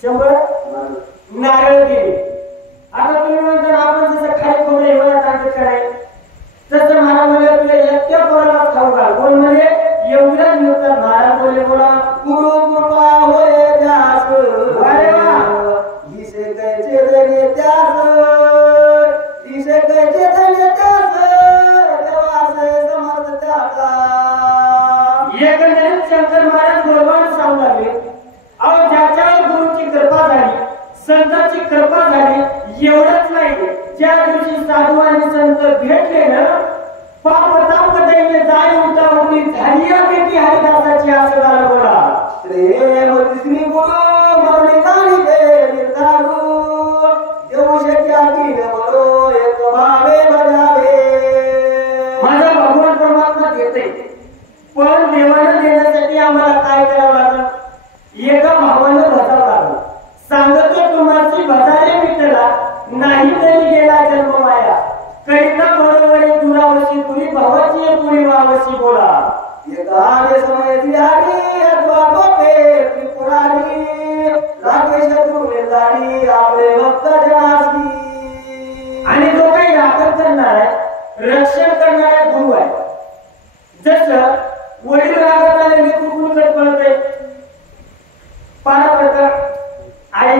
समय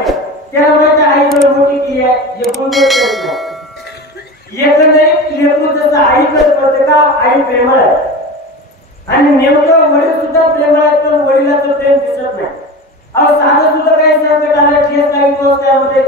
आईकडे त्याला माहिती आईकडे मोठी केली आहे हे बोलतो करत नाही एकंदरीत लेकरू जसं आईकडे पडतं का आई प्रेमळ आहे आणि नेमकं वडील सुद्धा प्रेमळ आहे पण वडिलाचं प्रेम दिसत नाही अहो साधं सुद्धा काही संकट आलं ठेस लागली तो त्यामध्ये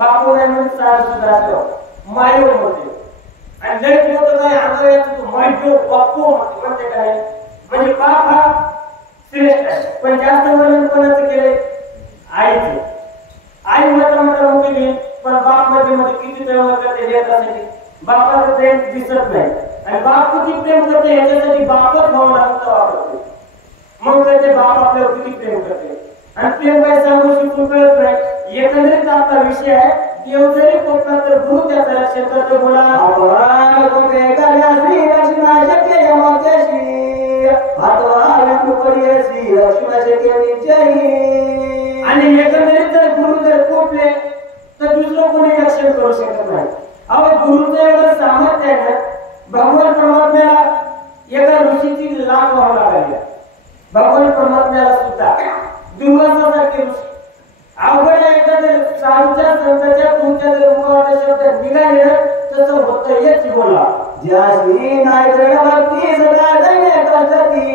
बापू नाही म्हणून साधं सुद्धा राहतो मायव होते आणि लई मोठं काय आंधळ याचं मायटो बापू म्हणते काय म्हणजे बाप हा श्रेष्ठ आहे पण जास्त वर्णन कोणाचं केलंय आईचं आई मोठा मोठा मोठी घेईन पण बाप मध्ये मध्ये किती प्रेम करते लेकरासाठी बापाचं प्रेम दिसत नाही आणि बाप किती प्रेम करते याच्यासाठी बापच भावना वापरते मग त्याचे बाप आपल्यावर किती प्रेम करते आणि प्रेम काय सांगू शिकून कळत नाही एकंदरीत आपला विषय आहे देव जरी कोकणात तर गुरु त्याचं रक्षण करतो बोला श्री लक्ष्मणाच्या आणि एकंदरीत जर गुरु जर कोपले तर दुसरं कोणी रक्षण करू शकत नाही अहो गुरुचं एवढं सामर्थ्य आहे ना भगवान परमात्म्याला एका ऋषीची लाभ व्हावं लागली भगवान परमात्म्याला सुद्धा दुर्वासासारखे ऋषी अवघड एकदा साधूच्या संतांच्या तुमच्या जर मुखावर शब्द निघाले ना तसं होतं हेच बोला ज्याशी नाही भक्ती सदा दैन्य कष्टती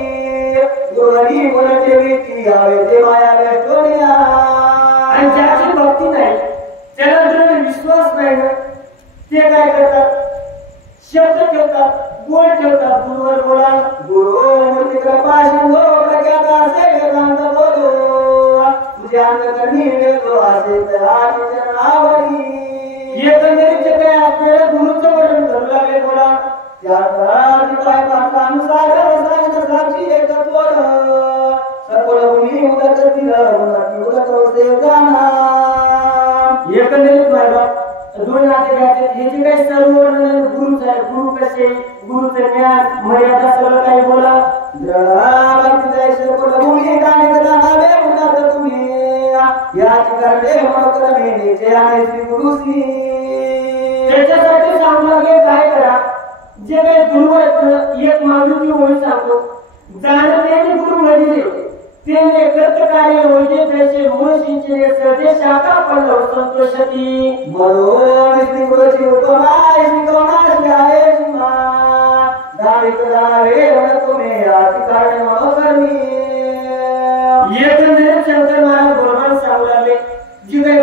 गुरुनी बोलते विती आवे ते माया वेष्टोनिया आणि ज्याची भक्ती नाही त्याला जर विश्वास नाही ना ते काय करतात शब्द ठेवतात बोल ठेवतात गुरुवर बोला गुरु मूर्ती कृपा सिंधो प्रख्याता से वेदांत बोलो तुझ्या अंतकरणी वेदो असे तयारी चरणावरी एकंदरीत जे काय आपल्याला गुरुचं वर्णन करू लागले बोला त्या पाय पाठानुसार सांगितलं साक्षी एकत्व सकल भूमी उदक तिरं उदक वसे जाना एकंदरीत मायबा दोन नाते घ्यायचे हे जे काही सर्व वर्णन गुरुच आहे गुरु कसे गुरुचं ज्ञान मर्यादा सगळं काही बोला भूमी गाणे नावे म्हणतात तुम्ही याची करणे मनोक्रमे निचे आणि श्री गुरुसी त्याच्यासाठी सांगू लागले काय करा जे काही गुरु आहेत एक माणूची ओळी सांगतो जाणते गुरु म्हणजे तेने कर्त कार्य होते त्याचे मूळ सिंचने सर्वे शाखा पल्लव संतोषती म्हणून श्री गुरुची उपमा शिकवणारी आहे सीमा दाविक दावे तुम्ही याची कारणे मनोकर्मी एकंदरीत शंकर महाराज बरोबर सांगू लागले जी काही